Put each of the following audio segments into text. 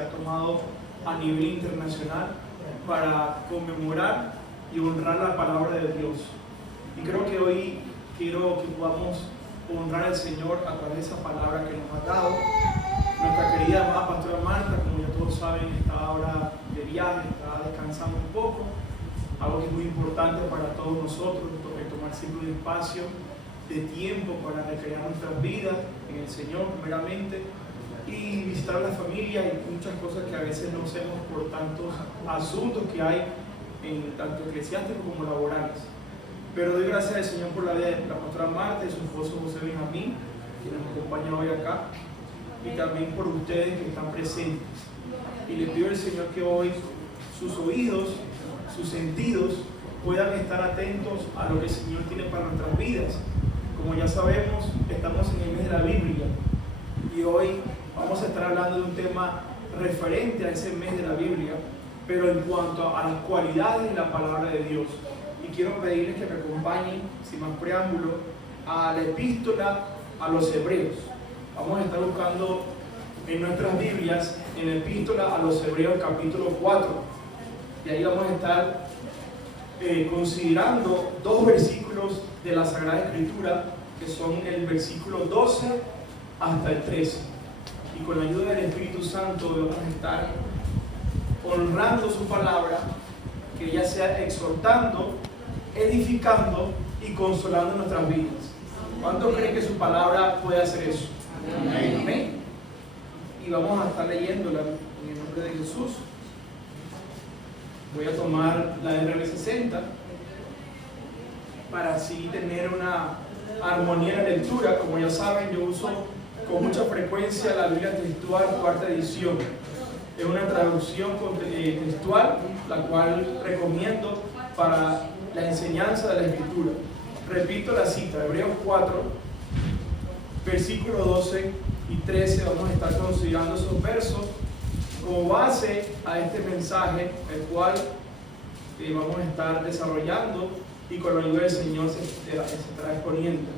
se ha tomado a nivel internacional para conmemorar y honrar la palabra de Dios. Y creo que hoy quiero que podamos honrar al Señor a través de esa palabra que nos ha dado. Nuestra querida amada pastora Marta, como ya todos saben, está ahora de viaje, está descansando un poco, algo que es muy importante para todos nosotros, tomar siempre un espacio de tiempo para recrear nuestras vidas en el Señor primeramente y visitar a la familia y muchas cosas que a veces no hacemos por tantos asuntos que hay en tanto eclesiásticos como laborales. Pero doy gracias al Señor por la vida de la pastora Marta y su esposo José Benjamín, que nos acompaña hoy acá, y también por ustedes que están presentes. Y les pido al Señor que hoy sus oídos, sus sentidos puedan estar atentos a lo que el Señor tiene para nuestras vidas. Como ya sabemos, estamos en el mes de la Biblia y hoy vamos a estar hablando de un tema referente a ese mes de la Biblia, pero en cuanto a las cualidades de la palabra de Dios. Y quiero pedirles que me acompañen, sin más preámbulo, a la epístola a los Hebreos. Vamos a estar buscando en nuestras Biblias, en la epístola a los Hebreos capítulo 4. Y ahí vamos a estar considerando dos versículos de la Sagrada Escritura, que son el versículo 12 hasta el 13. Y con la ayuda del Espíritu Santo vamos a estar honrando su palabra, que ella sea exhortando, edificando y consolando nuestras vidas. ¿Cuántos creen que su palabra puede hacer eso? Amén. Amén. Y vamos a estar leyéndola en el nombre de Jesús. Voy a tomar la RB60 para así tener una armonía en la lectura. Como ya saben, yo uso con mucha frecuencia la Biblia textual, cuarta edición. Es una traducción textual, la cual recomiendo para la enseñanza de la Escritura. Repito la cita, Hebreos 4, versículos 12 y 13. Vamos a estar considerando esos versos como base a este mensaje, el cual vamos a estar desarrollando y con la ayuda del Señor se estará exponiendo.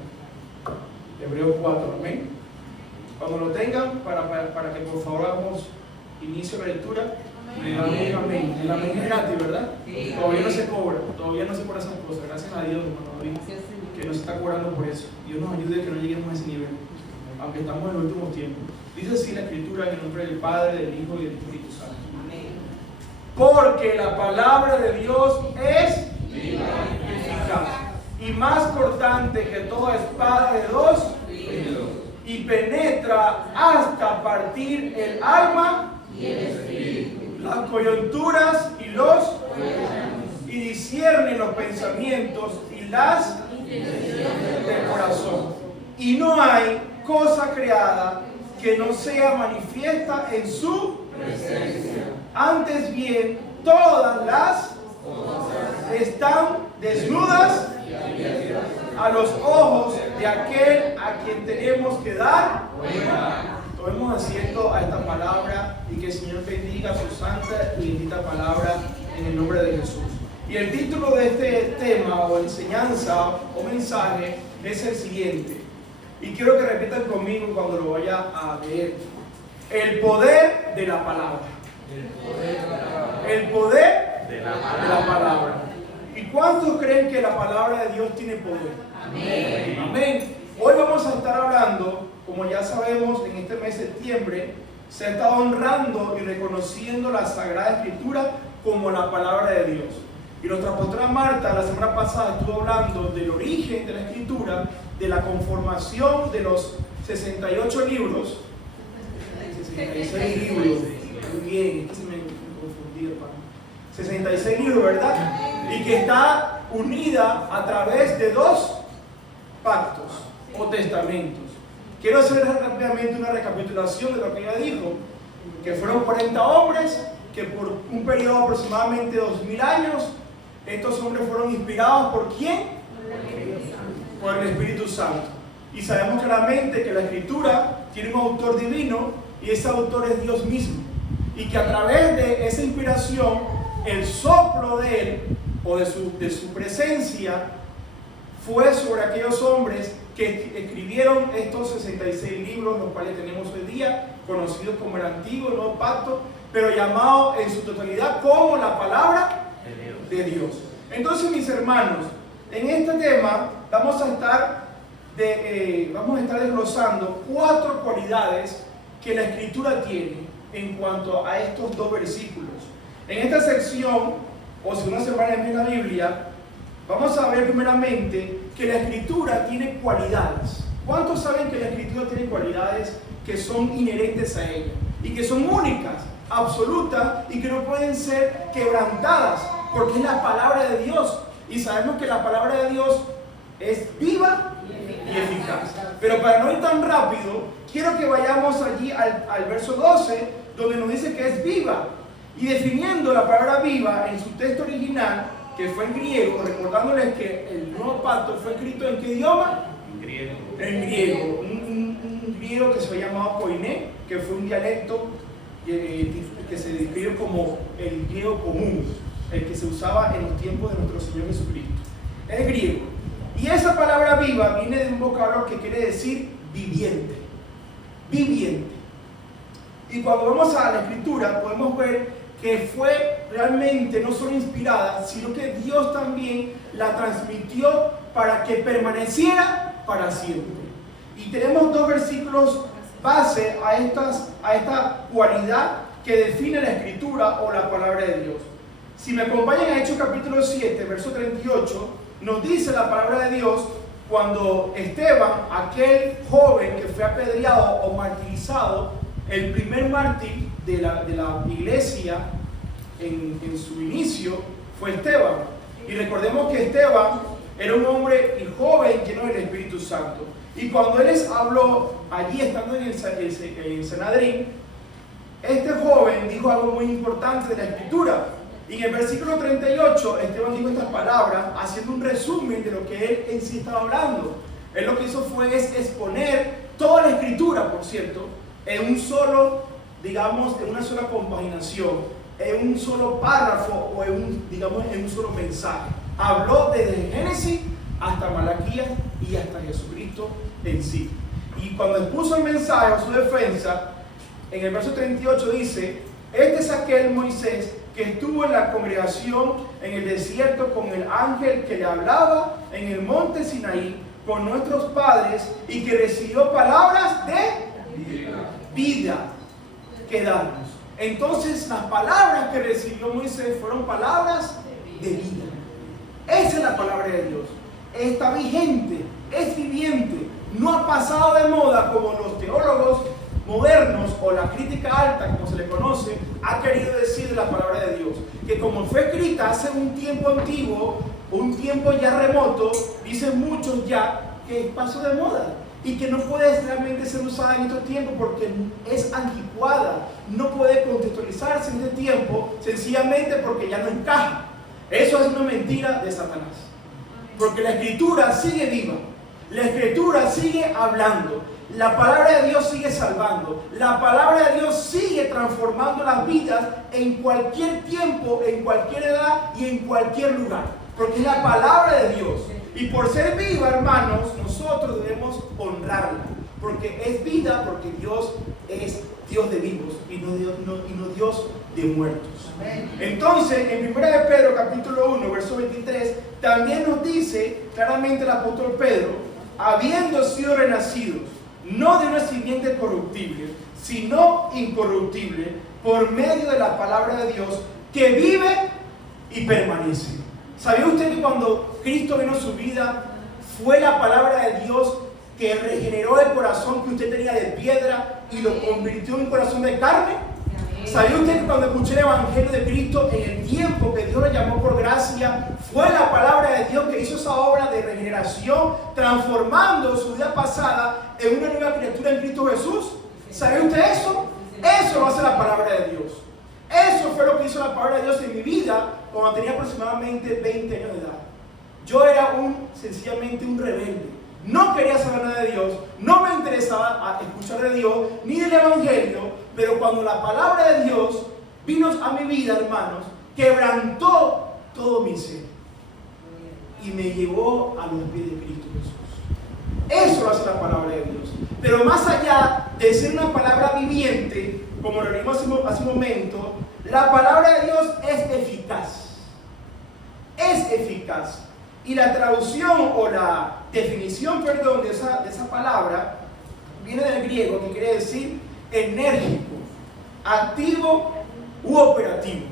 Hebreos 4, amén. Cuando lo tengan, para que por favor hagamos inicio a la lectura. Amén, amén. El amén es gratis, ¿verdad? Sí. Todavía no se cobra, todavía no se cobra esas cosas. Gracias a Dios, hermano David, que nos está cobrando por eso. Dios nos ayude a que no lleguemos a ese nivel, aunque estamos en los últimos tiempos. Dice así la Escritura en el nombre del Padre, del Hijo y del Espíritu Santo. Amén. Porque la palabra de Dios es eficaz y más cortante que toda espada de dos filos, y penetra hasta partir el alma y el espíritu, las coyunturas y los y discierne los pensamientos y las intenciones del corazón. Y no hay cosa creada que no sea manifiesta en su presencia. Antes bien, todas las cosas están desnudas a los ojos de aquel a quien tenemos que dar cuenta. Tomemos asiento a esta palabra y que el Señor bendiga su santa y bendita palabra en el nombre de Jesús. Y el título de este tema o enseñanza o mensaje es el siguiente. Y quiero que repitan conmigo cuando lo vaya a leer. El poder de la palabra. El poder de la palabra. ¿Y cuántos creen que la palabra de Dios tiene poder? Amén. Amén. Hoy vamos a estar hablando, como ya sabemos, en este mes de septiembre, se ha estado honrando y reconociendo la Sagrada Escritura como la palabra de Dios. Y nuestra pastora Marta la semana pasada estuvo hablando del origen de la Escritura, de la conformación de los 68 libros. 66 libros. Muy bien, es que se me confundí, hermano. 66 libros, ¿verdad? Y que está unida a través de dos pactos o testamentos. Quiero hacer rápidamente una recapitulación de lo que ella dijo, que fueron 40 hombres, que por un periodo de aproximadamente 2000 años, estos hombres fueron inspirados ¿por quién? Por el Espíritu Santo. Y sabemos claramente que la Escritura tiene un autor divino y ese autor es Dios mismo. Y que a través de esa inspiración, el soplo de él o de su presencia fue sobre aquellos hombres que escribieron estos 66 libros, los cuales tenemos hoy día, conocidos como el Antiguo y Nuevo Pacto, pero llamado en su totalidad como la palabra de Dios. Entonces, mis hermanos, en este tema vamos a estar desglosando 4 cualidades que la Escritura tiene en cuanto a estos 2 versículos. En esta sección, o si una semana en la Biblia, vamos a ver primeramente que la Escritura tiene cualidades. ¿Cuántos saben que la Escritura tiene cualidades que son inherentes a ella y que son únicas, absolutas y que no pueden ser quebrantadas porque es la palabra de Dios? Y sabemos que la palabra de Dios es viva y eficaz. Pero para no ir tan rápido, quiero que vayamos allí al verso 12, donde nos dice que es viva. Y definiendo la palabra viva en su texto original, que fue en griego, recordándoles que el Nuevo Pacto fue escrito ¿en qué idioma? En griego. En griego. Un griego que se llamaba koiné, que fue un dialecto que se describe como el griego común, el que se usaba en los tiempos de nuestro Señor Jesucristo. Es griego. Y esa palabra viva viene de un vocablo que quiere decir viviente. Viviente. Y cuando vamos a la Escritura podemos ver que fue realmente no solo inspirada, sino que Dios también la transmitió para que permaneciera para siempre. Y tenemos 2 versículos base a esta cualidad que define la Escritura o la palabra de Dios. Si me acompañan a Hechos capítulo 7, verso 38, nos dice la palabra de Dios cuando Esteban, aquel joven que fue apedreado o martirizado, el primer mártir de la iglesia en su inicio fue Esteban. Y recordemos que Esteban era un hombre joven lleno del Espíritu Santo. Y cuando él les habló allí estando en el Sanedrín, este joven dijo algo muy importante de la Escritura. Y en el versículo 38, Esteban dijo estas palabras, haciendo un resumen de lo que él en sí estaba hablando. Él lo que hizo fue exponer toda la Escritura, por cierto, en un solo, digamos, en una sola compaginación, en un solo párrafo o en un solo mensaje. Habló desde Génesis hasta Malaquías y hasta Jesucristo en sí. Y cuando expuso el mensaje a su defensa, en el verso 38 dice: este es aquel Moisés que estuvo en la congregación en el desierto con el ángel que le hablaba en el monte Sinaí con nuestros padres y que recibió palabras de vida que darnos. Entonces las palabras que recibió Moisés fueron palabras de vida. Esa es la palabra de Dios. Está vigente, es viviente, no ha pasado de moda como los teólogos modernos o la crítica alta, como se le conoce, ha querido decir de la palabra de Dios, que como fue escrita hace un tiempo antiguo, un tiempo ya remoto, dicen muchos ya que pasó de moda y que no puede realmente ser usada en estos tiempos porque es anticuada, no puede contextualizarse en este tiempo sencillamente porque ya no encaja. Eso es una mentira de Satanás, porque la Escritura sigue viva, la Escritura sigue hablando. La palabra de Dios sigue salvando. La palabra de Dios sigue transformando las vidas en cualquier tiempo, en cualquier edad y en cualquier lugar. Porque es la palabra de Dios. Y por ser viva, hermanos, nosotros debemos honrarla. Porque es vida, porque Dios es Dios de vivos y no Dios de muertos. Entonces, en 1 de Pedro capítulo 1, verso 23, también nos dice claramente el apóstol Pedro: habiendo sido renacidos, no de una simiente corruptible, sino incorruptible, por medio de la palabra de Dios, que vive y permanece. ¿Sabía usted que cuando Cristo vino a su vida, fue la palabra de Dios que regeneró el corazón que usted tenía de piedra y lo convirtió en un corazón de carne? ¿Sabía usted que cuando escuché el Evangelio de Cristo, en el tiempo que Dios lo llamó por gracia, fue la palabra de Dios que hizo esa obra de regeneración, transformando su vida pasada en una nueva criatura en Cristo Jesús? ¿Sabía usted eso? Eso lo hace la palabra de Dios. Eso fue lo que hizo la palabra de Dios en mi vida cuando tenía aproximadamente 20 años de edad. Yo era sencillamente un rebelde. No quería saber nada de Dios, no me interesaba escuchar de Dios ni del Evangelio, pero cuando la palabra de Dios vino a mi vida, hermanos, quebrantó todo mi ser y me llevó a los pies de Cristo Jesús. Eso lo hace la palabra de Dios. Pero más allá de ser una palabra viviente, como lo vimos hace un momento, la palabra de Dios es eficaz. Es eficaz. Y la traducción o la definición, perdón, de esa palabra viene del griego, que quiere decir enérgico, activo u operativo.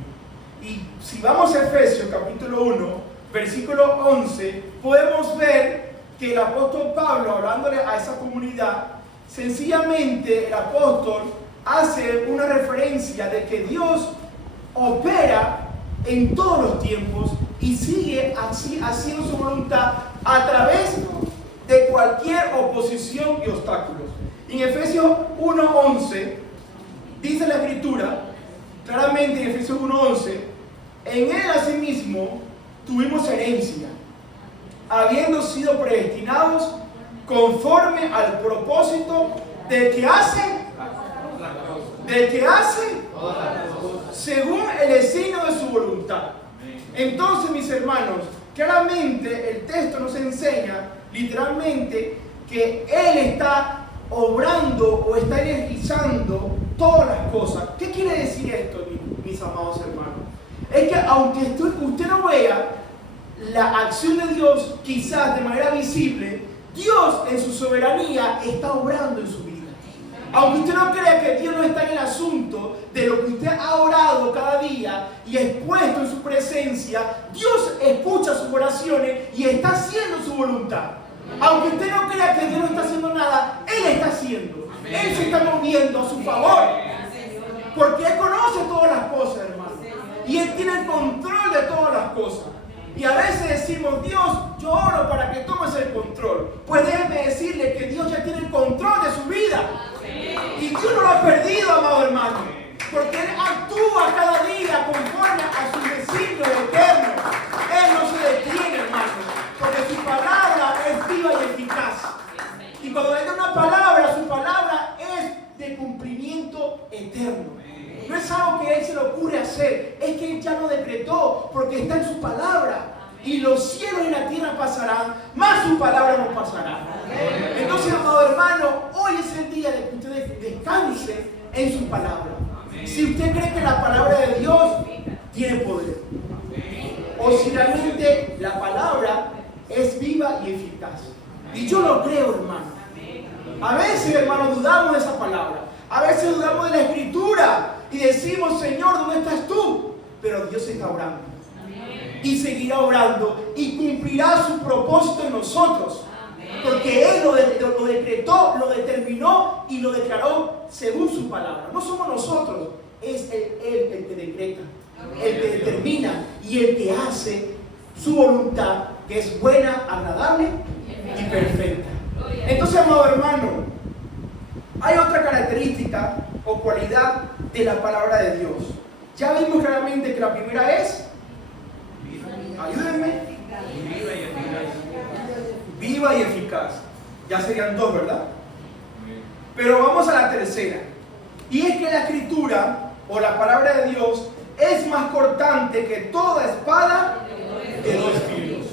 Y si vamos a Efesios capítulo 1, versículo 11, podemos ver que el apóstol Pablo, hablándole a esa comunidad, sencillamente el apóstol hace una referencia de que Dios opera en todos los tiempos y sigue así haciendo su voluntad a través de cualquier oposición y obstáculos. En Efesios 1:11 dice la Escritura claramente, en Efesios 1:11, en él asimismo tuvimos herencia, habiendo sido predestinados conforme al propósito del que hace según el designio de su voluntad. Entonces, mis hermanos, claramente el texto nos enseña literalmente que Él está obrando o está energizando todas las cosas. ¿Qué quiere decir esto, mis amados hermanos? Es que aunque usted no vea la acción de Dios quizás de manera visible, Dios en su soberanía está obrando en su vida. Aunque usted no crea que Dios no está en el asunto de lo que usted ha orado cada día y expuesto en su presencia, Dios escucha sus oraciones y está haciendo su voluntad. Aunque usted no crea que Dios no está haciendo nada, Él está haciendo. Él se está moviendo a su favor. Porque Él conoce todas las cosas, hermano. Y Él tiene el control de todas las cosas. Y a veces decimos, Dios, yo oro para que tomes el control. Pues déjeme decirle que Dios ya tiene el control de su vida. Y Dios no lo ha perdido, amado hermano. Porque Él actúa cada día conforme a su designio eterno. Él no se detiene, hermano. Porque su palabra es viva y eficaz. Y cuando Él da una palabra, su palabra es de cumplimiento eterno. No es algo que a Él se le ocurre hacer, es que Él ya lo decretó, porque está en su palabra. Y los cielos y la tierra pasarán, mas su palabra no pasará. Entonces, amado hermano, hoy es el día de que usted descanse en su palabra. Si usted cree que la palabra de Dios tiene poder, o si realmente la palabra es viva y eficaz. Y yo lo creo, hermano. A veces, hermano, dudamos de esa palabra. A veces dudamos de la Escritura y decimos, Señor, ¿dónde estás tú? Pero Dios está obrando. Y seguirá obrando y cumplirá su propósito en nosotros. Porque Él lo decretó, lo determinó y lo declaró según su palabra. No somos nosotros, es Él el que decreta, el que determina y el que hace su voluntad, que es buena, agradable y perfecta. Entonces, amado hermano, hay otra característica o cualidad de la palabra de Dios. Ya vimos claramente que la primera es, ayúdenme, viva y eficaz. Ya serían dos, ¿verdad? Pero vamos a la tercera. Y es que la Escritura o la palabra de Dios es más cortante que toda espada de dos filos.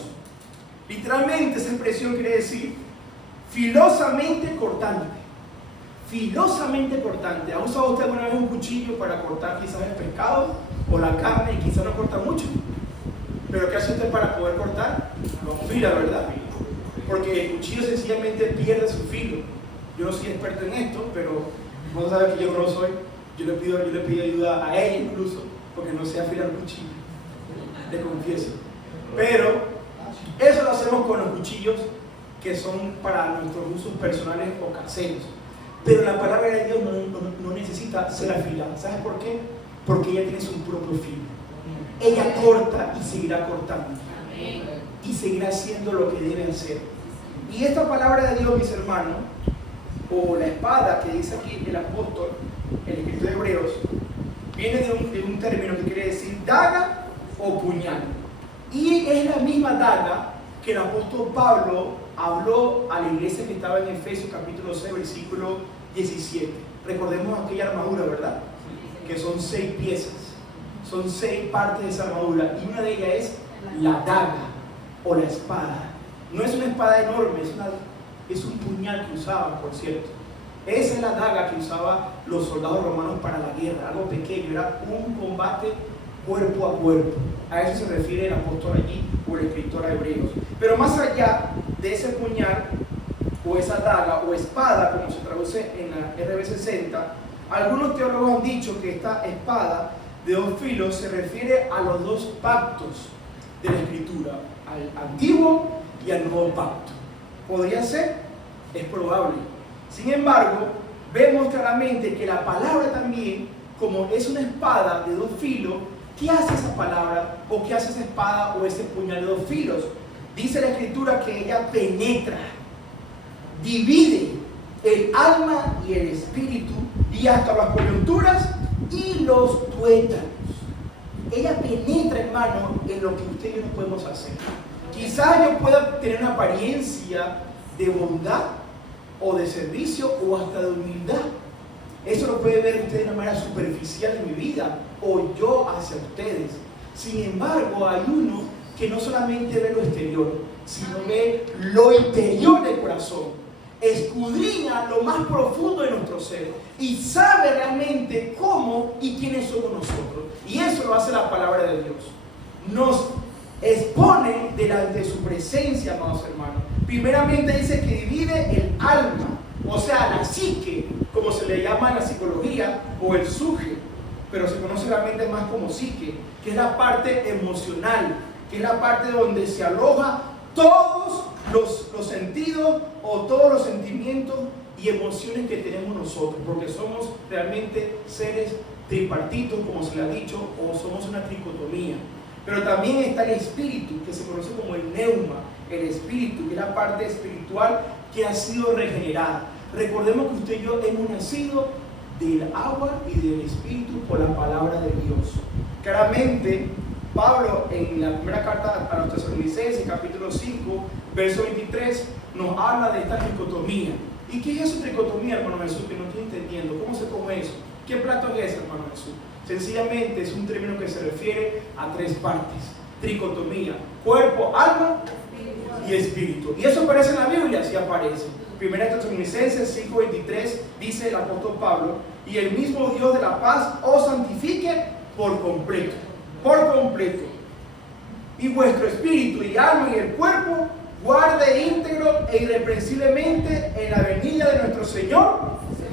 Literalmente esa expresión quiere decir filosamente cortante. Filosamente cortante. ¿Ha usado usted alguna vez un cuchillo para cortar quizás el pescado o la carne y quizás no corta mucho? ¿Pero qué hace usted para poder cortar? Lo fila, ¿verdad? Porque el cuchillo sencillamente pierde su filo. Yo no soy experto en esto, pero vos sabés que yo no lo soy. Yo le pido ayuda a ella incluso, porque no sé afilar cuchillo. Le confieso. Pero eso lo hacemos con los cuchillos que son para nuestros usos personales o caseros. Pero la palabra de Dios no necesita ser afilada. ¿Sabes por qué? Porque ella tiene su propio filo. Ella corta y seguirá cortando. Y seguirá haciendo lo que debe hacer. Y esta palabra de Dios, mis hermanos, o la espada que dice aquí el apóstol, el escrito de Hebreos, viene de un término que quiere decir daga o puñal. Y es la misma daga que el apóstol Pablo habló a la iglesia que estaba en Efesios capítulo 6, versículo 17. Recordemos aquella armadura, ¿verdad? Que son 6 piezas. Son 6 partes de esa armadura. Y una de ellas es la daga o la espada. No es una espada enorme, es una Es un puñal que usaban, por cierto. Esa es la daga que usaban los soldados romanos para la guerra, algo pequeño, era un combate cuerpo a cuerpo. A eso se refiere el apóstol allí o el escritor a Hebreos. Pero más allá de ese puñal o esa daga o espada, como se traduce en la RB60, algunos teólogos han dicho que esta espada de dos filos se refiere a los dos pactos de la Escritura, al antiguo y al nuevo pacto. ¿Podría ser? Es probable. Sin embargo, vemos claramente que la palabra también, como es una espada de dos filos, ¿qué hace esa palabra o qué hace esa espada o ese puñal de dos filos? Dice la Escritura que ella penetra, divide el alma y el espíritu y hasta las coyunturas y los tuétanos. Ella penetra, hermano, en lo que usted y yo no podemos hacer. Quizás yo pueda tener una apariencia de bondad o de servicio o hasta de humildad. Eso lo puede ver usted de una manera superficial en mi vida o yo hacia ustedes. Sin embargo, hay uno que no solamente ve lo exterior, sino ve lo interior del corazón. Escudriña lo más profundo de nuestro ser y sabe realmente cómo y quiénes somos nosotros. Y eso lo hace la palabra de Dios. Nos expone delante de su presencia, amados hermanos. Primeramente dice que divide el alma, o sea, la psique, como se le llama en la psicología, o el suje, pero se conoce realmente más como psique, que es la parte emocional, que es la parte donde se aloja todos los sentidos o todos los sentimientos y emociones que tenemos nosotros, porque somos realmente seres tripartitos, como se le ha dicho, o somos una tricotomía. Pero también está el espíritu, que se conoce como el neuma, el espíritu, que es la parte espiritual que ha sido regenerada. Recordemos que usted y yo hemos nacido del agua y del espíritu por la palabra de Dios. Claramente, Pablo en la primera carta a los Tesalonicenses, capítulo 5, verso 23, nos habla de esta tricotomía. ¿Y qué es esa tricotomía, hermano Jesús? Que no estoy entendiendo. ¿Cómo se come eso? ¿Qué plato es ese, hermano Jesús? Sencillamente es un término que se refiere a tres partes. Tricotomía: cuerpo, alma y espíritu. ¿Y eso aparece en la Biblia? Sí aparece. Primera Tesalonicenses 5:23 dice el apóstol Pablo: y el mismo Dios de la paz os santifique por completo. Por completo. Y vuestro espíritu y alma y el cuerpo guarde íntegro e irreprensiblemente en la venida de nuestro Señor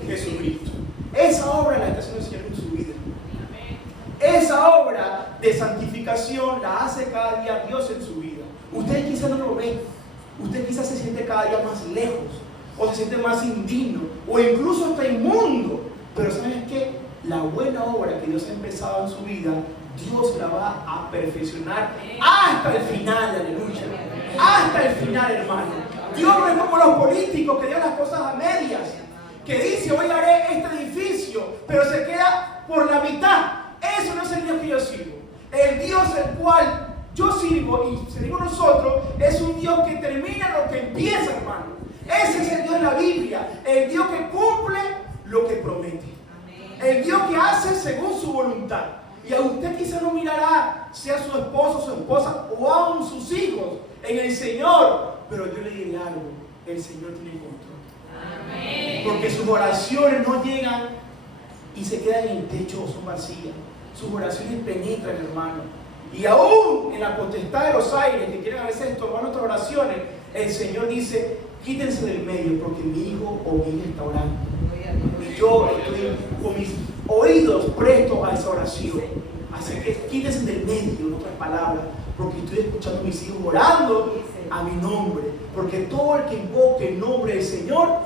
Jesucristo. Esa obra la está haciendo el Señor en su vida. Esa obra de santificación la hace cada día Dios en su vida. Usted quizás no lo ve. Usted quizás se siente cada día más lejos, o se siente más indigno, o incluso hasta inmundo. Pero ¿sabes qué? La buena obra que Dios ha empezado en su vida, Dios la va a perfeccionar hasta el final, aleluya. Hasta el final, hermano. Dios no es como los políticos que dejan las cosas a medias, que dice: hoy haré este edificio, pero se queda por la mitad. Eso no es el Dios que yo sirvo. El Dios el cual yo sirvo y servimos nosotros es un Dios que termina lo que empieza, hermano. Ese es el Dios de la Biblia, el Dios que cumple lo que promete, el Dios que hace según su voluntad. Y a usted quizá no mirará, sea su esposo, su esposa o aún sus hijos en el Señor, pero yo le diré algo: el Señor tiene control. Amén. Porque sus oraciones no llegan y se quedan en el techo o son vacías. Sus oraciones penetran, hermano. Y aún en la potestad de los aires que quieren a veces estorbar nuestras oraciones, el Señor dice: quítense del medio porque mi hijo o mi hija está orando. Y yo estoy con mis oídos prestos a esa oración. Así que quítense del medio, en otras palabras, porque estoy escuchando a mis hijos orando a mi nombre. Porque todo el que invoque el nombre del Señor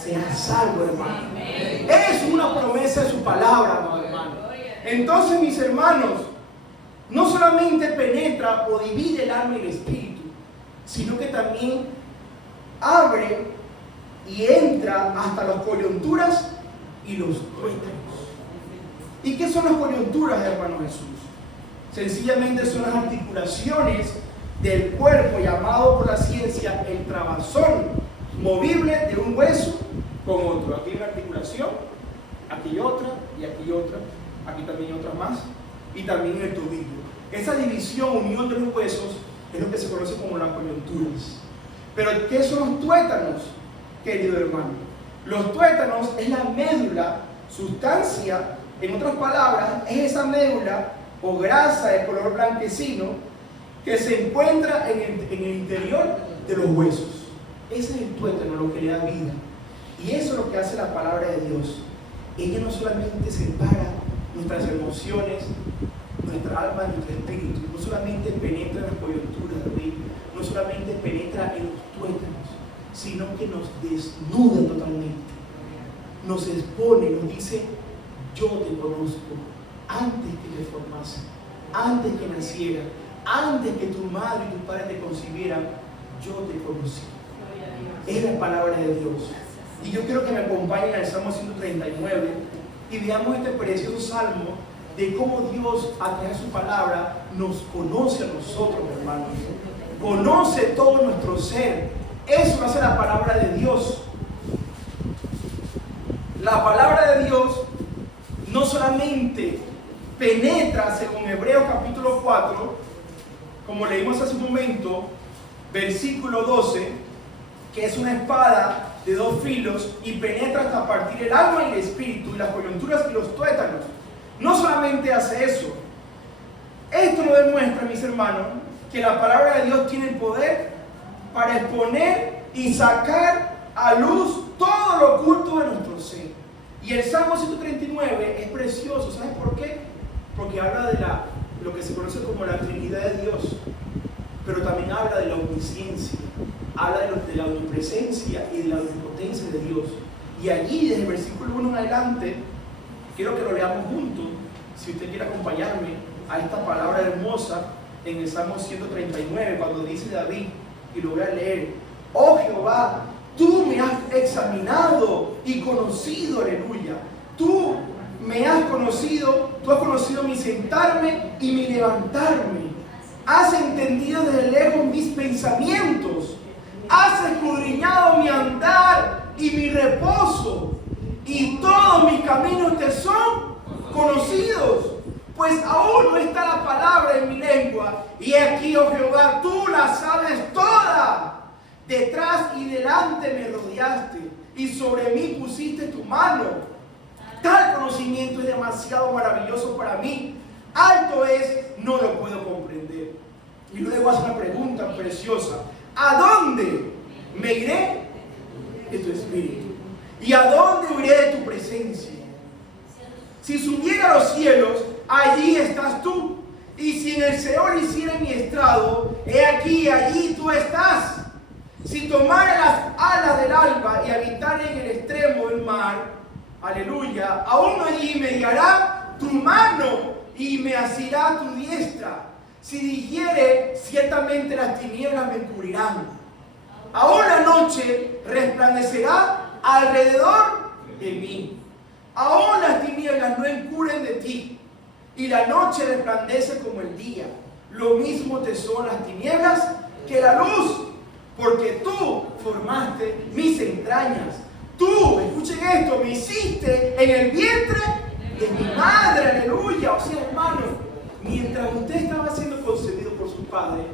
será salvo, hermano. Es una promesa de su palabra, hermano. Entonces, mis hermanos, no solamente penetra o divide el alma y el espíritu, sino que también abre y entra hasta las coyunturas y los tuétanos. ¿Y qué son las coyunturas, hermano Jesús? Sencillamente son las articulaciones del cuerpo, llamado por la ciencia el trabazón movible de un hueso con otro. Aquí hay una articulación, aquí otra y aquí otra, aquí también hay otra más, y también el tobillo. Esa división, unión de los huesos, es lo que se conoce como las coyunturas. Pero ¿qué son los tuétanos? querido hermano. Los tuétanos es la médula, sustancia, en otras palabras, es esa médula o grasa de color blanquecino que se encuentra en el interior de los huesos. Ese es el tuétano, lo que le da vida. Y eso es lo que hace la palabra de Dios. Ella no solamente separa nuestras emociones, nuestra alma, nuestro espíritu, no solamente penetra en las coyunturas, no solamente penetra en los tuétanos, sino que nos desnuda totalmente, nos expone, nos dice: yo te conozco antes que te formase, antes que naciera, antes que tu madre y tu padre te concibieran, yo te conocí. Es la palabra de Dios. Y yo quiero que me acompañen al Salmo 139 y veamos este precioso salmo de cómo Dios, a través de su palabra, nos conoce a nosotros, hermanos. Conoce todo nuestro ser. Eso lo hace la palabra de Dios. La palabra de Dios no solamente penetra, según Hebreos capítulo 4, como leímos hace un momento, versículo 12, que es una espada de dos filos y penetra hasta partir el alma y el espíritu y las coyunturas y los tuétanos. No solamente hace eso. Esto lo demuestra, mis hermanos, que la palabra de Dios tiene el poder para exponer y sacar a luz todo lo oculto de nuestro ser. Y el Salmo 139 es precioso. ¿Sabes por qué? Porque habla de lo que se conoce como la Trinidad de Dios, pero también habla de la omnisciencia, habla de la omnipresencia y de la omnipotencia de Dios. Y allí, desde el versículo 1 en adelante, quiero que lo leamos juntos, si usted quiere acompañarme a esta palabra hermosa en el Salmo 139, cuando dice David, y lo voy a leer: oh Jehová, tú me has examinado y conocido, aleluya. Tú me has conocido, tú has conocido mi sentarme y mi levantarme. Has entendido desde lejos mis pensamientos. Has escudriñado mi andar y mi reposo. Y todos mis caminos te son conocidos. Pues aún no está la palabra en mi lengua. Y aquí, oh Jehová, tú la sabes toda. Detrás y delante me rodeaste, y sobre mí pusiste tu mano. Tal conocimiento es demasiado maravilloso para mí. Alto es, no lo puedo comprender. Y luego hace una pregunta preciosa: ¿a dónde me iré de tu espíritu? ¿Y a dónde huiré de tu presencia? Si subiera a los cielos, allí estás tú. Y si en el Seol hiciera mi estrado, he aquí, allí tú estás. Si tomare las alas del alba y habitare en el extremo del mar, aleluya, aún allí me guiará tu mano y me asirá tu diestra. Si dijere, ciertamente las tinieblas me cubrirán. Aún la noche resplandecerá alrededor de mí. Aún las tinieblas no encubren de ti, y la noche resplandece como el día. Lo mismo te son las tinieblas que la luz, porque tú formaste mis entrañas. Tú, escuchen esto, me hiciste en el vientre de mi madre, aleluya. O sea, hermano, mientras usted estaba siendo concebido por su padre,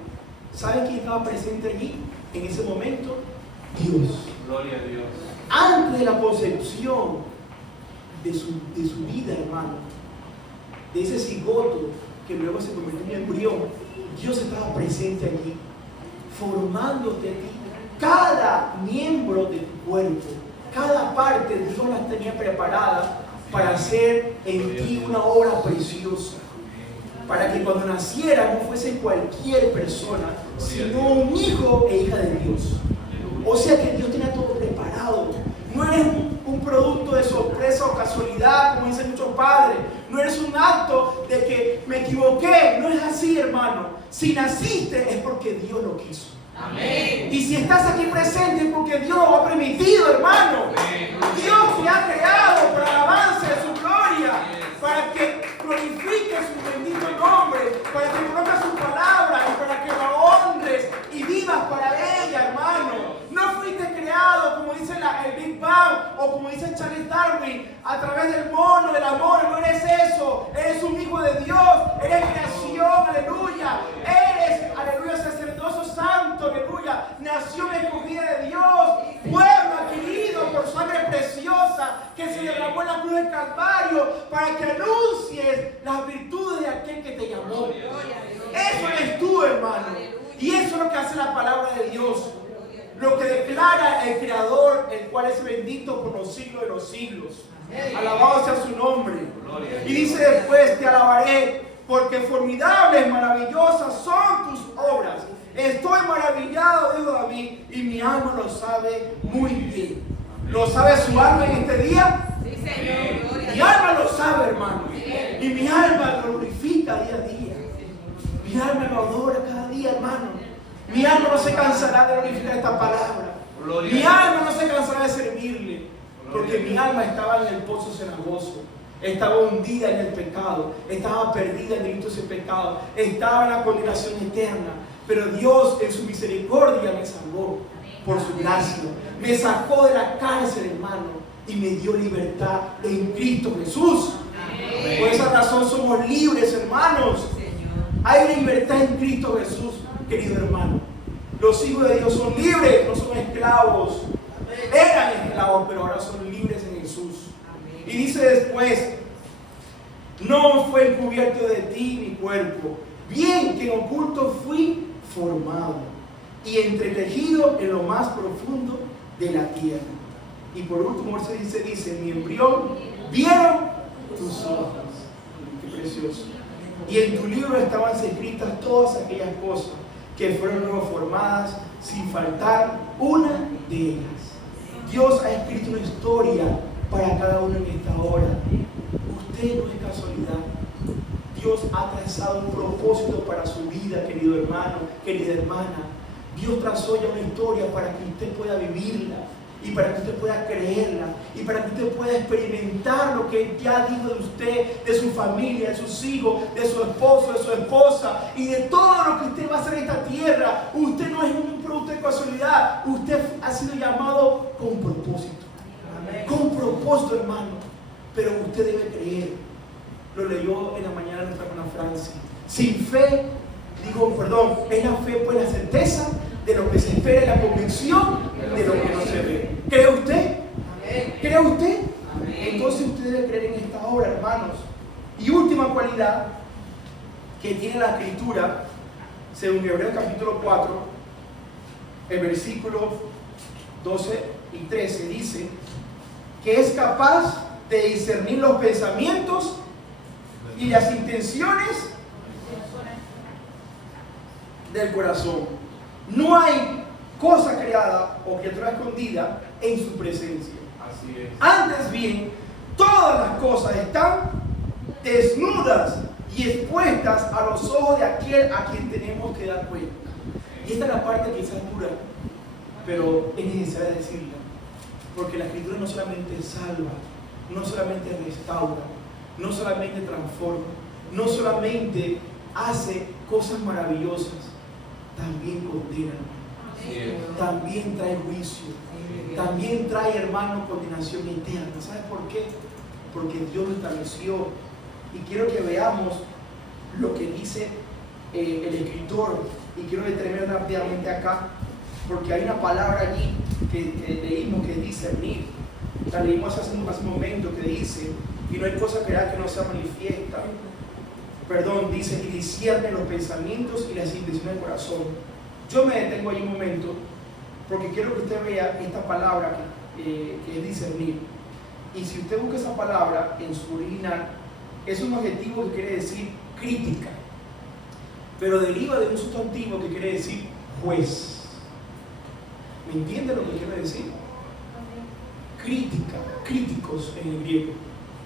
¿saben quién estaba presente allí en ese momento? Dios. Gloria a Dios. Antes de la concepción de su vida, hermano, de ese cigoto que luego se convirtió en embrión, Dios estaba presente allí, formándote a ti. Cada miembro de tu cuerpo, cada parte, Dios las tenía preparadas para hacer en ti una obra preciosa, para que cuando naciera no fuese cualquier persona, sino un hijo e hija de Dios. O sea que Dios tenía todo preparado. No eres un producto de sorpresa o casualidad, como dicen muchos padres. No eres un acto de que me equivoqué. No es así, hermano. Si naciste es porque Dios lo quiso. Amén. Y si estás aquí presente es porque Dios lo ha permitido, hermano. Amén. Dios te ha creado para el avance de su gloria, para que glorifique su bendito nombre, para que conozcas su palabra y para que la honres y vivas para ella, hermano. No fuiste creado, como dice el Big Bang o como dice Charles Darwin, a través del mono, del amor. No eres eso. Eres un hijo de Dios. Eres creación, aleluya. Eres, aleluya, sacerdocio santo, aleluya. Nación escogida de Dios. Pueblo adquirido del Calvario para que anuncies las virtudes de aquel que te llamó. Eso eres tú, hermano. Y eso es lo que hace la palabra de Dios. Lo que declara el Creador, el cual es bendito por los siglos de los siglos. Alabado sea su nombre. Y dice después: te alabaré, porque formidables, maravillosas son tus obras. Estoy maravillado, dijo David, y mi alma lo sabe muy bien. ¿Lo sabe su alma en este día? Sí, Señor. Mi alma lo sabe, hermano. Y mi alma lo glorifica día a día. Mi alma lo adora cada día, hermano. Mi alma no se cansará de glorificar esta palabra. Mi alma no se cansará de servirle. Porque mi alma estaba en el pozo cenagoso. Estaba hundida en el pecado. Estaba perdida en delitos y pecado. Estaba en la condenación eterna. Pero Dios en su misericordia me salvó por su gracia. Me sacó de la cárcel, hermano. Y me dio libertad en Cristo Jesús. Por esa razón somos libres, hermanos. Hay libertad en Cristo Jesús, querido hermano. Los hijos de Dios son libres, no son esclavos. Eran esclavos, pero ahora son libres en Jesús. Y dice después: no fue encubierto de ti mi cuerpo, bien que en oculto fui formado y entretejido en lo más profundo de la tierra. Y por último se dice: mi embrión vieron tus ojos. Qué precioso. Y en tu libro estaban escritas todas aquellas cosas que fueron luego formadas, sin faltar una de ellas. Dios ha escrito una historia para cada uno en esta hora. Usted no es casualidad. Dios ha trazado un propósito para su vida, querido hermano, querida hermana. Dios trazó ya una historia para que usted pueda vivirla, y para que usted pueda creerla, y para que usted pueda experimentar lo que Él ya dijo de usted, de su familia, de sus hijos, de su esposo, de su esposa, y de todo lo que usted va a hacer en esta tierra. Usted no es un producto de casualidad. Usted ha sido llamado con propósito. Amén. Con propósito, hermano. Pero usted debe creer. Lo leyó en la mañana nuestra hermana Francia. Sin fe, es la fe, pues la certeza de lo que se espera y la convicción de lo que no se ve. ¿Cree usted? ¿Cree usted? Entonces usted debe creer en esta hora, hermanos. Y última cualidad que tiene la Escritura, según Hebreos capítulo 4, el versículo 12 y 13 dice que es capaz de discernir los pensamientos y las intenciones del corazón. No hay cosa creada o criatura escondida en su presencia. Así es. Antes bien, todas las cosas están desnudas y expuestas a los ojos de aquel a quien tenemos que dar cuenta. Y esta es la parte quizás dura, pero es necesaria decirla, porque la Escritura no solamente salva, no solamente restaura, no solamente transforma, no solamente hace cosas maravillosas, también condena, también trae juicio, también trae, hermano, condenación eterna. ¿Sabes por qué? Porque Dios lo estableció. Y quiero que veamos lo que dice el escritor, y quiero detenerme rápidamente acá, porque hay una palabra allí que leímos que es discernir. La leímos hace un momento, que dice: y no hay cosa creada que no sea manifiesta. Dice: y discierne los pensamientos y las intenciones del corazón. Yo me detengo ahí un momento, porque quiero que usted vea esta palabra que es discernir. Y si usted busca esa palabra en su original, es un adjetivo que quiere decir crítica, pero deriva de un sustantivo que quiere decir juez. ¿Me entiende lo que quiere decir? Crítica, críticos en el griego.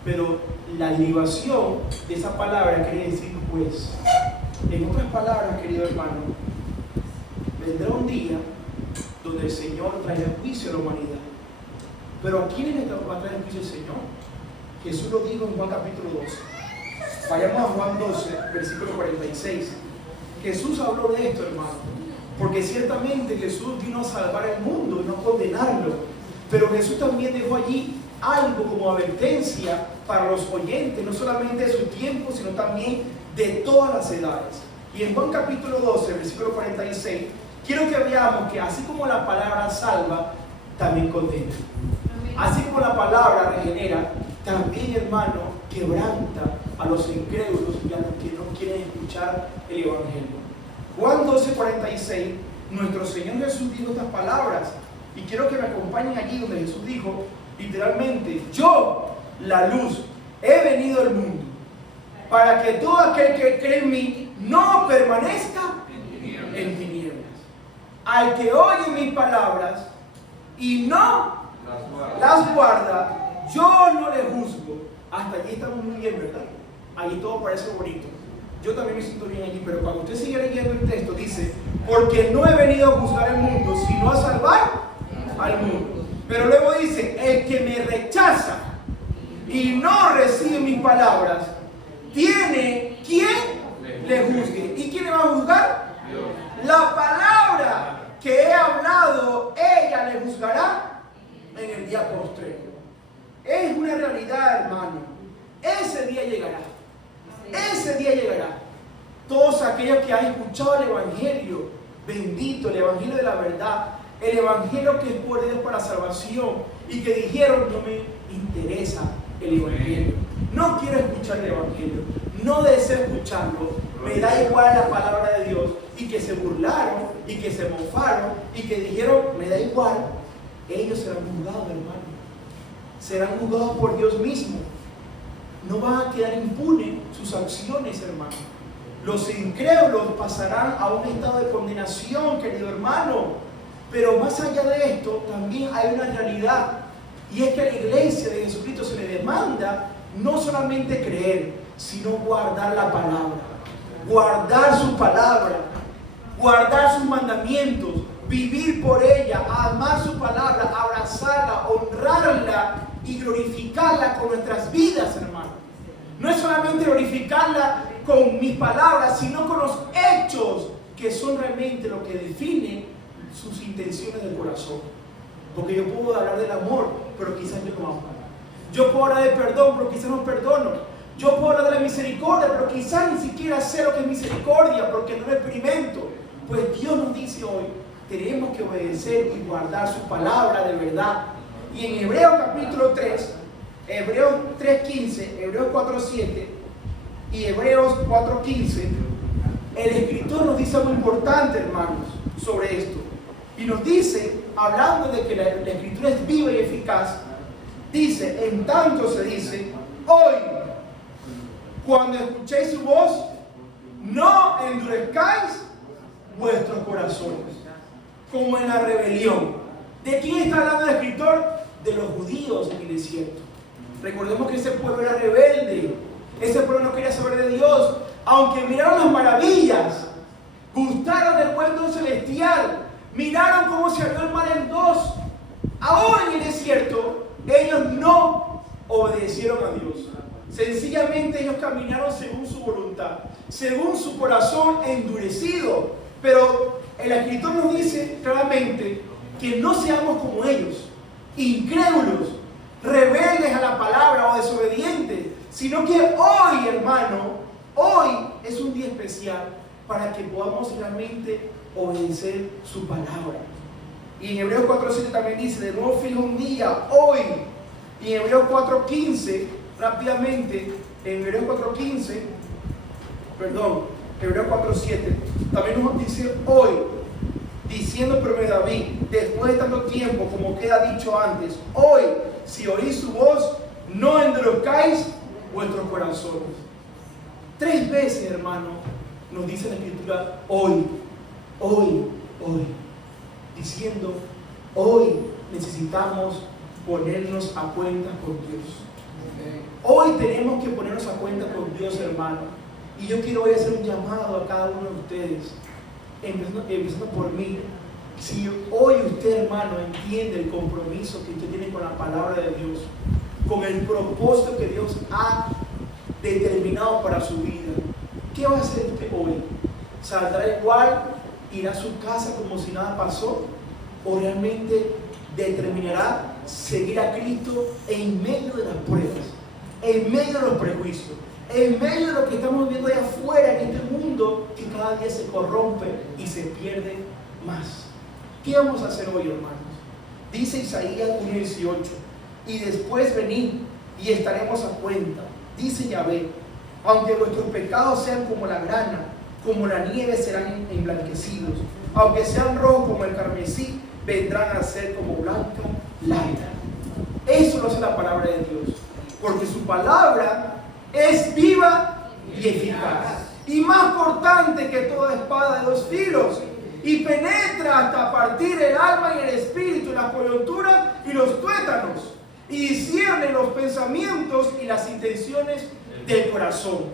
Pero la derivación de esa palabra quiere decir juez. En otras palabras, querido hermano, vendrá un día donde el Señor traerá juicio a la humanidad. Pero ¿a quiénes va a traer juicio el Señor? Jesús lo dijo en Juan capítulo 12. Vayamos a Juan 12, versículo 46. Jesús habló de esto, hermano, porque ciertamente Jesús vino a salvar el mundo y no a condenarlo. Pero Jesús también dejó allí algo como advertencia para los oyentes, no solamente de su tiempo, sino también de todas las edades. Y en Juan capítulo 12, versículo 46, quiero que veamos que así como la palabra salva, también condena. Así como la palabra regenera, también, hermano, quebranta a los incrédulos y a los que no quieren escuchar el Evangelio. Juan 12:46, nuestro Señor Jesús dijo estas palabras, y quiero que me acompañen allí donde Jesús dijo, literalmente, yo, la luz, he venido al mundo, para que todo aquel que cree en mí no permanezca en tinieblas. Al que oye mis palabras y no las guarda, yo no le juzgo. Hasta allí estamos muy bien, ¿verdad? Allí todo parece bonito. Yo también me siento bien allí, pero cuando usted sigue leyendo el texto, dice, porque no he venido a juzgar el mundo, sino a salvar al mundo. Pero luego dice, el que me rechaza y no recibe mis palabras, tiene quien le juzgue. ¿Y quién le va a juzgar? Dios. La palabra que he hablado, ella le juzgará en el día postrero. Es una realidad, hermano. Ese día llegará. Ese día llegará. Todos aquellos que han escuchado el Evangelio, bendito, el Evangelio de la verdad, el Evangelio que es por Dios para salvación, y que dijeron, no me interesa el Evangelio, no quiero escuchar el Evangelio, no deseo escucharlo, me da igual la palabra de Dios, y que se burlaron, y que se mofaron, y que dijeron, me da igual, ellos serán juzgados, hermano, serán juzgados por Dios mismo. No van a quedar impunes sus acciones, hermano. Los incrédulos pasarán a un estado de condenación, querido hermano. Pero más allá de esto, también hay una realidad. Y es que a la iglesia de Jesucristo se le demanda no solamente creer, sino guardar la palabra. Guardar su palabra. Guardar sus mandamientos. Vivir por ella. Amar su palabra. Abrazarla. Honrarla. Y glorificarla con nuestras vidas, hermano. No es solamente glorificarla con mis palabras, sino con los hechos que son realmente lo que definen sus intenciones del corazón. Porque yo puedo hablar del amor, pero quizás yo no amo. Yo puedo hablar del perdón, pero quizás no perdono. Yo puedo hablar de la misericordia, pero quizás ni siquiera sé lo que es misericordia, porque no lo experimento. Pues Dios nos dice hoy, tenemos que obedecer y guardar su palabra de verdad. Y en Hebreos capítulo 3, Hebreos 3:15, Hebreos 4:7 y Hebreos 4:15, el escritor nos dice algo importante, hermanos, sobre esto. Y nos dice, hablando de que la escritura es viva y eficaz, dice, en tanto se dice, hoy, cuando escuchéis su voz, no endurezcáis vuestros corazones, como en la rebelión. ¿De quién está hablando el escritor? De los judíos en el desierto. Recordemos que ese pueblo era rebelde. Ese pueblo no quería saber de Dios. Aunque miraron las maravillas, gustaron del buen don celestial, miraron cómo se abrió el mar en dos, aún en el desierto, ellos no obedecieron a Dios. Sencillamente ellos caminaron según su voluntad, según su corazón endurecido. Pero el escritor nos dice claramente que no seamos como ellos, incrédulos, rebeldes a la palabra o desobedientes, sino que hoy, hermano, hoy es un día especial para que podamos realmente obedecer su palabra. Y en Hebreos 4:7 también dice, de nuevo fija un día, hoy. Y en Hebreos 4:15, rápidamente, en Hebreos 4:15, Hebreos 4:7, también nos dice hoy, diciendo por medio de David, después de tanto tiempo, como queda dicho antes, hoy, si oís su voz, no endurezcáis vuestros corazones. 3 veces, hermano, nos dice la Escritura, hoy, hoy, hoy, diciendo, hoy necesitamos ponernos a cuenta con Dios. Hoy tenemos que ponernos a cuenta con Dios, hermano. Y yo quiero hoy hacer un llamado a cada uno de ustedes, empezando por mí. Si hoy usted, hermano, entiende el compromiso que usted tiene con la palabra de Dios, con el propósito que Dios ha determinado para su vida, ¿qué va a hacer usted hoy? ¿Saldrá igual? ¿Irá a su casa como si nada pasó? ¿O realmente determinará seguir a Cristo en medio de las pruebas, en medio de los prejuicios, en medio de lo que estamos viendo allá afuera en este mundo que cada día se corrompe y se pierde más? ¿Qué vamos a hacer hoy, hermanos? Dice Isaías 1:18, y después venid y estaremos a cuenta. Dice Yahvé, aunque vuestros pecados sean como la grana, como la nieve serán emblanquecidos. Aunque sean rojos como el carmesí, vendrán a ser como blanca lana. Eso lo hace la palabra de Dios. Porque su palabra es viva y eficaz. Y más cortante que toda espada de dos filos. Y penetra hasta partir el alma y el espíritu, las coyunturas y los tuétanos. Y discierne los pensamientos y las intenciones del corazón.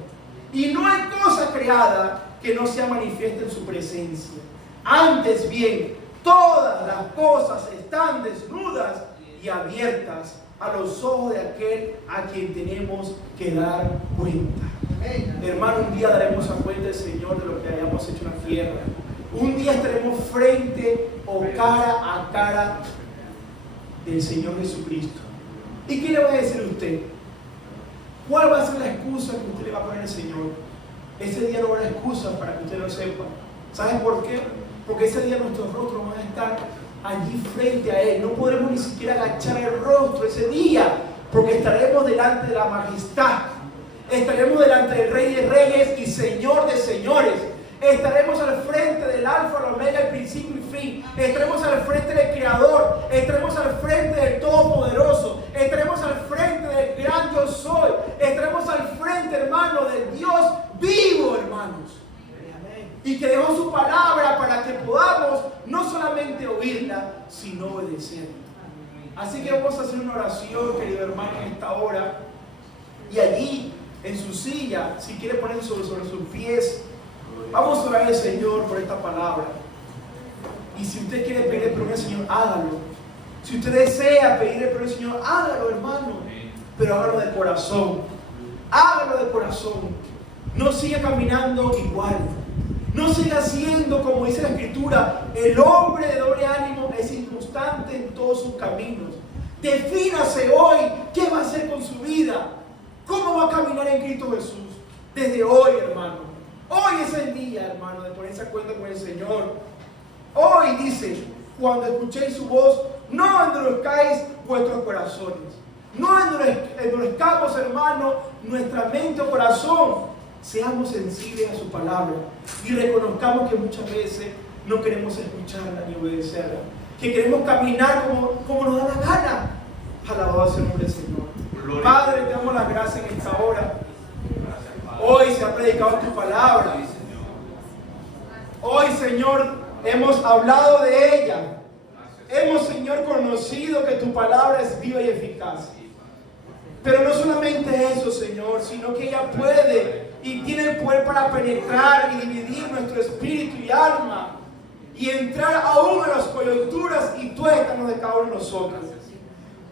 Y no hay cosa creada que no sea manifiesta en su presencia. Antes bien, todas las cosas están desnudas y abiertas a los ojos de aquel a quien tenemos que dar cuenta. Hermano, un día daremos cuenta del Señor de lo que hayamos hecho en la tierra. Un día estaremos frente o cara a cara del Señor Jesucristo. ¿Y qué le va a decir usted? ¿Cuál va a ser la excusa que usted le va a poner al Señor? Ese día no va a haber excusa para que usted lo sepa. ¿Saben por qué? Porque ese día nuestros rostros van a estar allí frente a Él. No podremos ni siquiera agachar el rostro ese día, porque estaremos delante de la majestad. Estaremos delante del Rey de Reyes y Señor de Señores. Estaremos al frente del Alfa, el Omega, el principio y fin. Estaremos al frente del Creador. Estaremos al frente del Todopoderoso. Estaremos al frente del gran Yo Soy. Estaremos al frente, hermano, del Dios vivo, hermanos. Y que dejó su palabra para que podamos no solamente oírla, sino obedecerla. Así que vamos a hacer una oración, querido hermano, en esta hora. Y allí, en su silla, si quiere ponerse sobre sus pies, vamos a orar al Señor por esta palabra. Y si usted quiere pedirle perdón al Señor, hágalo. Si usted desea pedirle perdón al Señor, hágalo, hermano. Pero hágalo de corazón. Hágalo de corazón. No siga caminando igual. No siga siendo, como dice la Escritura, el hombre de doble ánimo es inconstante en todos sus caminos. Defínase hoy qué va a hacer con su vida. ¿Cómo va a caminar en Cristo Jesús? Desde hoy, hermano. Hoy es el día, hermano, de ponerse a cuenta con el Señor. Hoy dice, cuando escuchéis su voz, no endurezcáis vuestros corazones. No endurezcamos, hermano, nuestra mente o corazón. Seamos sensibles a su palabra y reconozcamos que muchas veces no queremos escucharla ni obedecerla. Que queremos caminar como nos da la gana. Alabado sea el nombre del Señor. Padre, te damos las gracias en esta hora. Hoy se ha predicado tu palabra. Hoy, Señor, hemos hablado de ella. Hemos, Señor, conocido que tu palabra es viva y eficaz. Pero no solamente eso, Señor, sino que ella puede y tiene el poder para penetrar y dividir nuestro espíritu y alma y entrar aún en las coyunturas y tuétanos de cada uno de nosotros.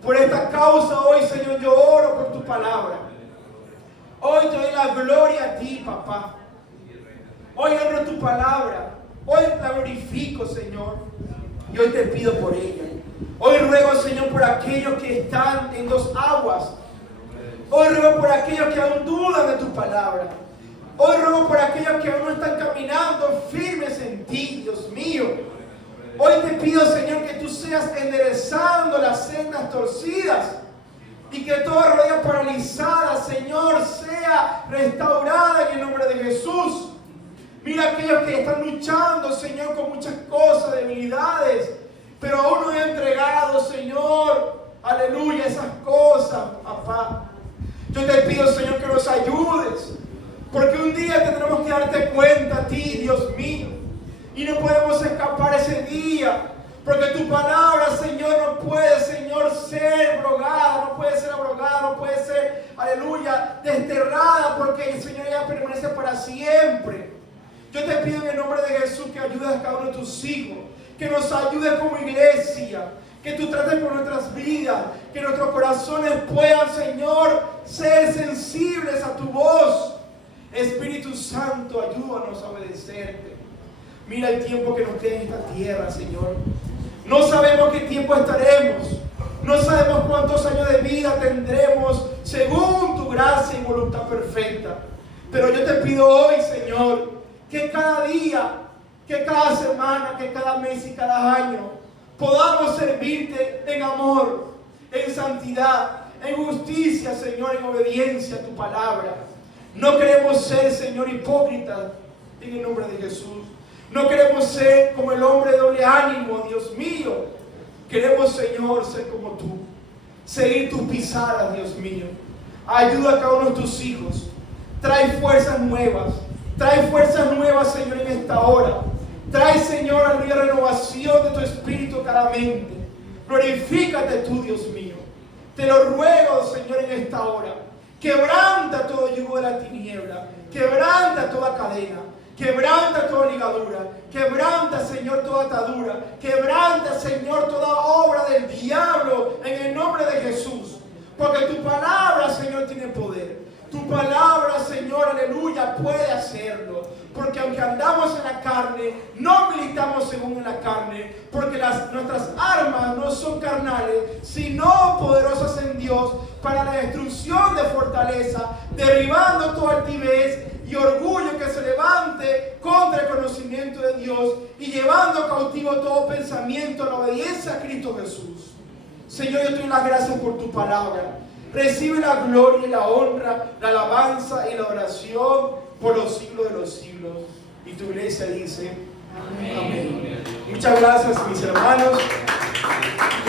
Por esta causa hoy, Señor, yo oro por tu palabra. Hoy te doy la gloria a ti, papá. Hoy honro tu palabra. Hoy la glorifico, Señor. Y hoy te pido por ella. Hoy ruego, Señor, por aquellos que están en dos aguas. Hoy ruego por aquellos que aún dudan de tu palabra. Hoy ruego por aquellos que aún no están caminando firmes en ti, Dios mío. Hoy te pido, Señor, que tú seas enderezando las sendas torcidas y que toda rodilla paralizada, Señor, sea restaurada en el nombre de Jesús. Mira aquellos que están luchando, Señor, con muchas cosas, debilidades, pero aún no han entregado, Señor, aleluya, esas cosas, papá. Yo te pido, Señor, que nos ayudes, porque un día tendremos que darte cuenta a ti, Dios mío, y no podemos escapar ese día, porque tu palabra, Señor, no puede, Señor, ser abrogada, no puede ser abrogada, no puede ser, aleluya, desterrada, porque el Señor ya permanece para siempre. Yo te pido en el nombre de Jesús que ayudes a cada uno de tus hijos, que nos ayudes como iglesia, que tú trates con nuestras vidas, que nuestros corazones puedan, Señor, ser sensibles a tu voz. Espíritu Santo, ayúdanos a obedecerte. Mira el tiempo que nos queda en esta tierra, Señor. No sabemos qué tiempo estaremos. No sabemos cuántos años de vida tendremos según tu gracia y voluntad perfecta. Pero yo te pido hoy, Señor, que cada día, que cada semana, que cada mes y cada año podamos servirte en amor, en santidad, en justicia, Señor, en obediencia a tu palabra. No queremos ser, Señor, hipócritas en el nombre de Jesús. No queremos ser como el hombre de doble ánimo, Dios mío. Queremos, Señor, ser como tú. Seguir tus pisadas, Dios mío. Ayuda a cada uno de tus hijos. Trae fuerzas nuevas. Trae fuerzas nuevas, Señor, en esta hora. Trae, Señor, aleluya, renovación de tu espíritu claramente. Glorifícate tú, Dios mío. Te lo ruego, Señor, en esta hora. Quebranta todo yugo de la tiniebla. Quebranta toda cadena. Quebranta toda ligadura. Quebranta, Señor, toda atadura. Quebranta, Señor, toda obra del diablo en el nombre de Jesús. Porque tu palabra, Señor, tiene poder. Tu palabra, Señor, aleluya, puede hacerlo. Porque aunque andamos en la carne, no militamos según en la carne. Porque nuestras armas no son carnales, sino poderosas en Dios para la destrucción de fortaleza, derribando toda altivez y orgullo que se levante contra el conocimiento de Dios y llevando cautivo todo pensamiento a la obediencia a Cristo Jesús. Señor, yo te doy las gracias por tu palabra. Recibe la gloria y la honra, la alabanza y la oración por los siglos de los siglos. Y tu iglesia dice: amén. Muchas gracias, mis hermanos.